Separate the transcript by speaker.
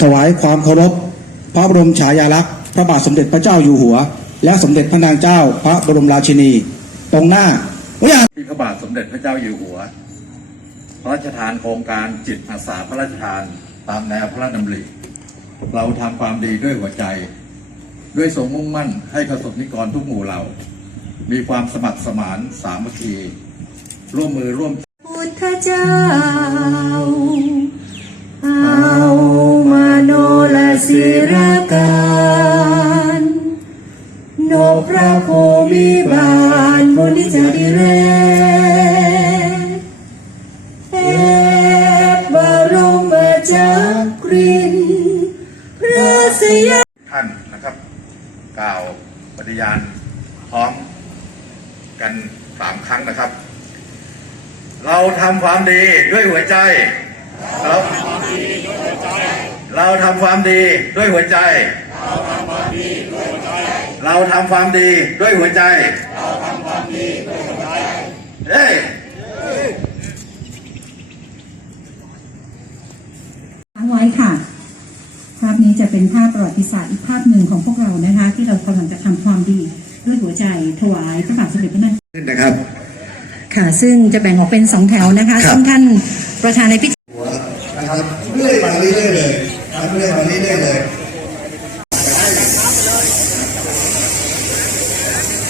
Speaker 1: ถวายความเคารพ พระบรมฉายาลักษณ์พระบาทสมเด็จพระเจ้าอยู่หัว และสมเด็จพระนางเจ้า พระบรมราชินี ตรงหน้า
Speaker 2: ที่พระบาทสมเด็จพระเจ้าอยู่หัว พระราชทานโครงการจิตอาสาพระราชทานตามแนวพระราชดำริ เราทำความดีด้วยหัวใจ ด้วยทรงมุ่งมั่นให้ประสบนิกรทุกหมู่เหล่า มีความสมัครสมานสามัคคี ร่วมมือร่วม
Speaker 3: พุทธเจ้าอา นกพระภูมิบาลบุญจริเรเอบรมจักรินพระสยาม
Speaker 2: ท่านนะครับ กล่าวปฏิญาณพร้อมกันสามครั้งนะครับ เราทำความดีด้วยหัวใจเราทำความดีด้วยหัวใจ เราทำความดีด้วยหัวใจ เราทำความดีด้วยหัวใจเฮ้ย
Speaker 4: ค้างไว้ค่ะ ภาพนี้จะเป็นภาพประวัติศาสตร์อีกภาพหนึ่งของพวกเรานะคะ ที่เรากำลังจะทำความดีด้วยหัวใจถวายพระบาทสมเด็จพระนาง
Speaker 1: ขึ้นนะครับ
Speaker 4: ค่ะ ซึ่งจะแบ่งออกเป็นสองแถวนะคะ
Speaker 1: ครับ
Speaker 4: ซึ่งท่านประธานในพิธี
Speaker 1: นะครับเรื่อยมาเรื่อยๆเลยนะครับเรื่อยมาเรื่อยๆเลย